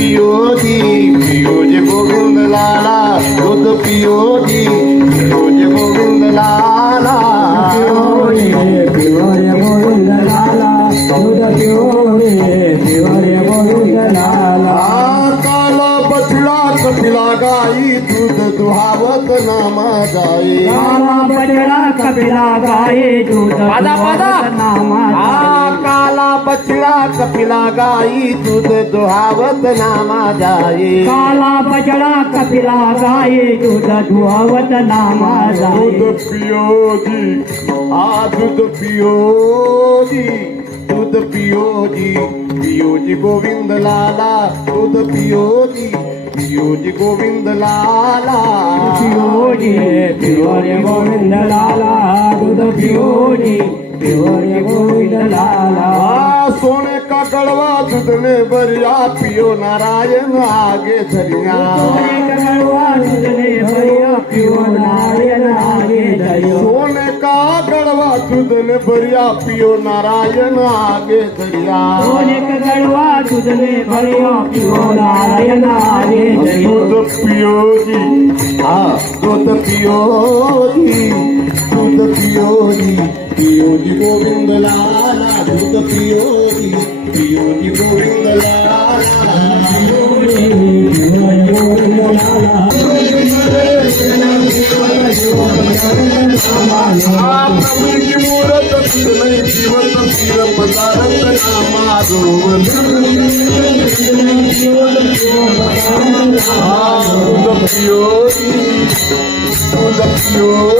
पियो जी पियो जे गोविंद लाला दूध पियो पादा, पादा. काला बछडा कपिला गाई दूध दुहावत नामा जाई काला बजड़ा कपिला गाये दूध धुआवत नामा दूध जाये पियो जी आ दूध पियो जी दूध पियो जी। पियो जी गोविंद लाला दूध पियो जी। पियो जी गोविंद लाला पियो जी पियो रे गोविंद लाला दूध पियो जी पियो रे गोविंद लाला आ सोने का गड़वा दूध ने बरिया पियो नारायण आगे धरिया एक गड़वा दूध ने भरिया पियो नारायण आगे दरियो सोने का गड़वा दूध ने बरिया पियो नारायण आगे धरिया एक गड़वा दूध ने भरिया पियो नारायण आगे दरियो दूध पियो जी हाँ दूध नामा गोविंद हाँ दूध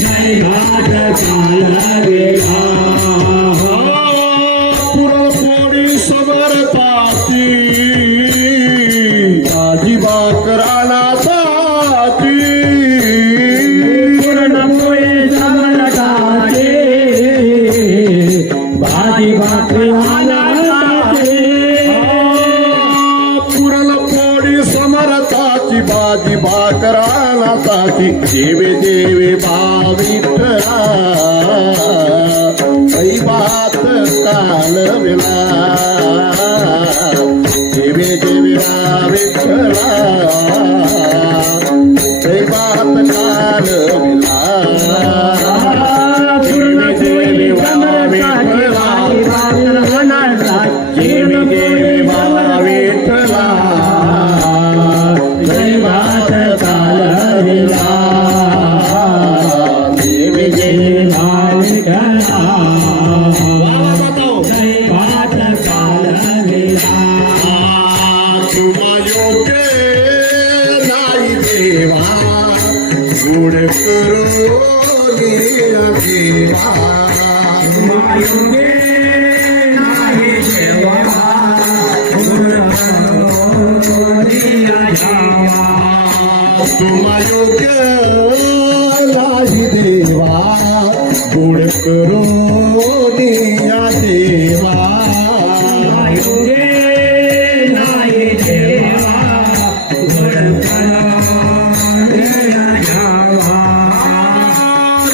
जय भारत काल विला नाही देवा गुण करो निया देवा।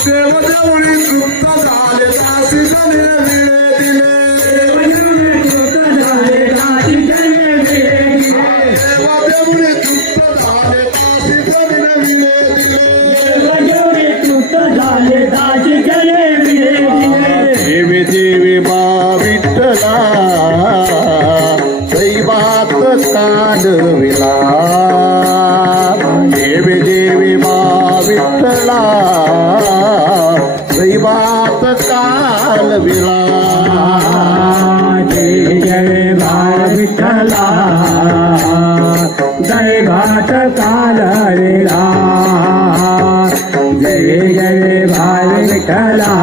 देव देवळी तृप्त झाले दासी जने विळे दिले तांडविला देवी देवी मा विठ्ठला दैवात कालविला जय जय मा विठ्ठला दैवात कालविला जय जय भाल विठ्ठला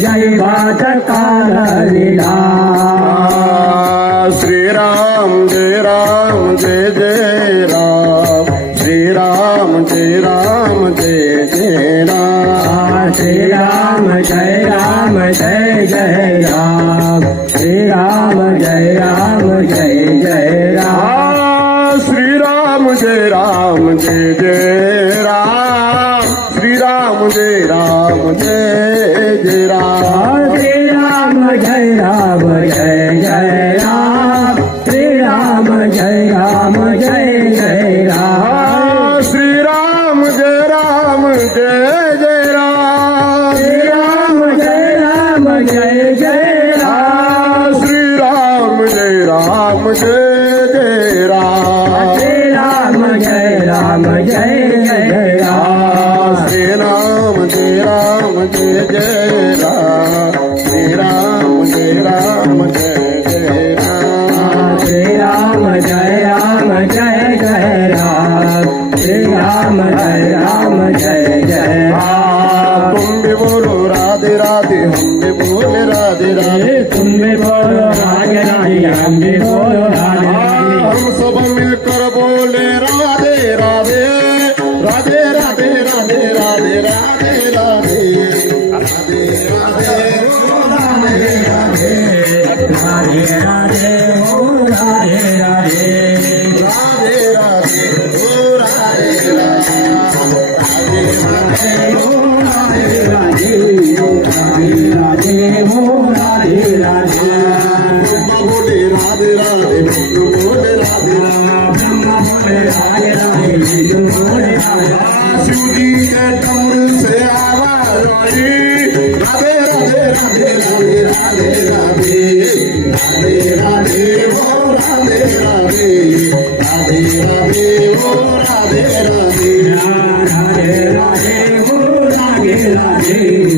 जय भात कालविला Hare Hare বিহারি রাধে রাধে রাধে রাধে রাধে রাধে রাধে রাধে ও রাধে রাধে রাধে রাধে ও রাধে রাধে রাধে রাধে ও রাধে রাধে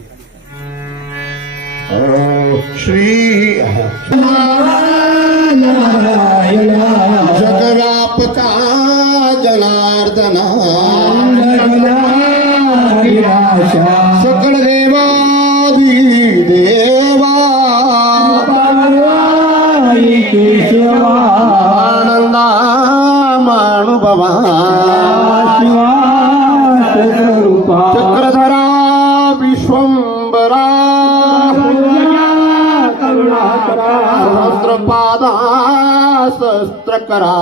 श्री जगरापता जनार्दना। सकळ देवादी देवा। आनंदा मानुभवा पादा शस्त्र करा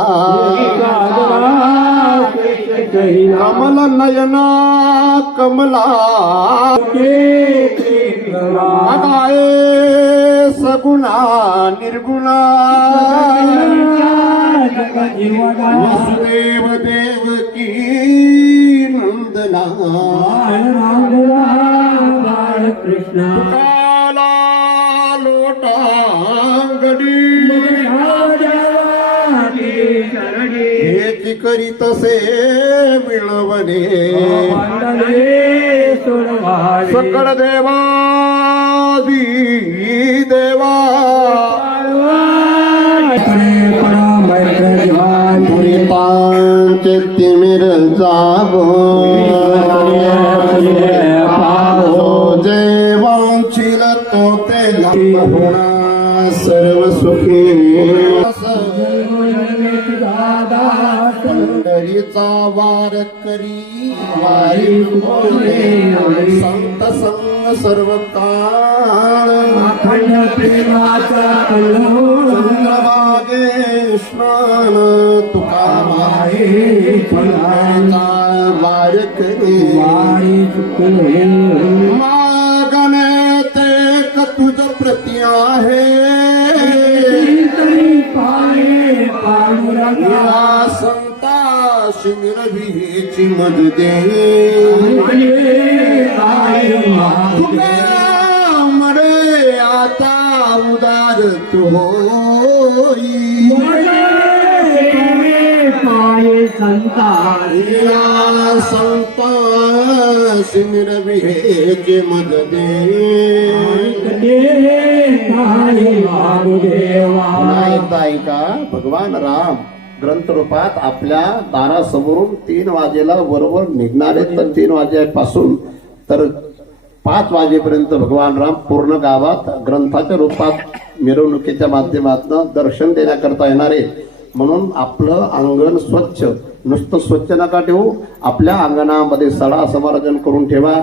कमल नयना कमला गाय सगुणा निर्गुणा. वासुदेव देव की नंदना. कृष्णा लोटा गडी हेची करी तसे मिळवणे. सकळ देवा देवा. पांचे तिमिर जागो. जेवांची तो ते सर्व सुखी. पंढरीचा वार करी. वारी संत संग सर्व काळ अखंड प्रेमाचा चंद्रभागे स्नान. तुका पंढरीचा वार करी. वारी संता मद दे मरे आता उदार तू होई पाये संतान या संता शिमिरभीची मज दे वासुदेवा पुन्हा एकदा भगवान राम ग्रंथरूपात आपल्या दारासमोरून तीन वाजेला बरोबर निघणारे तर तीन वाजेपासून तर पाच वाजेपर्यंत भगवान राम पूर्ण गावात ग्रंथाच्या रूपात मिरवणुकीच्या माध्यमातून दर्शन देण्याकरता येणारे. म्हणून आपलं अंगण स्वच्छ. नुसतं स्वच्छ नका ठेवू. आपल्या अंगणामध्ये सडा समार्जन करून ठेवा.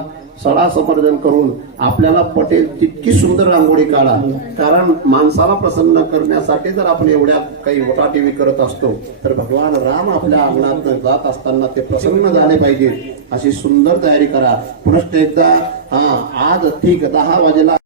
सडा समर्जन करून आपल्याला पटेल तितकी सुंदर रांगोळी काढा. कारण माणसाला प्रसन्न करण्यासाठी जर आपण एवढ्या काही वटाटीवी करत असतो तर भगवान राम आपल्या अंगणात जात असताना ते प्रसन्न झाले पाहिजे. अशी सुंदर तयारी करा. पुनश्च एकदा हा आज ठीक दहा वाजेला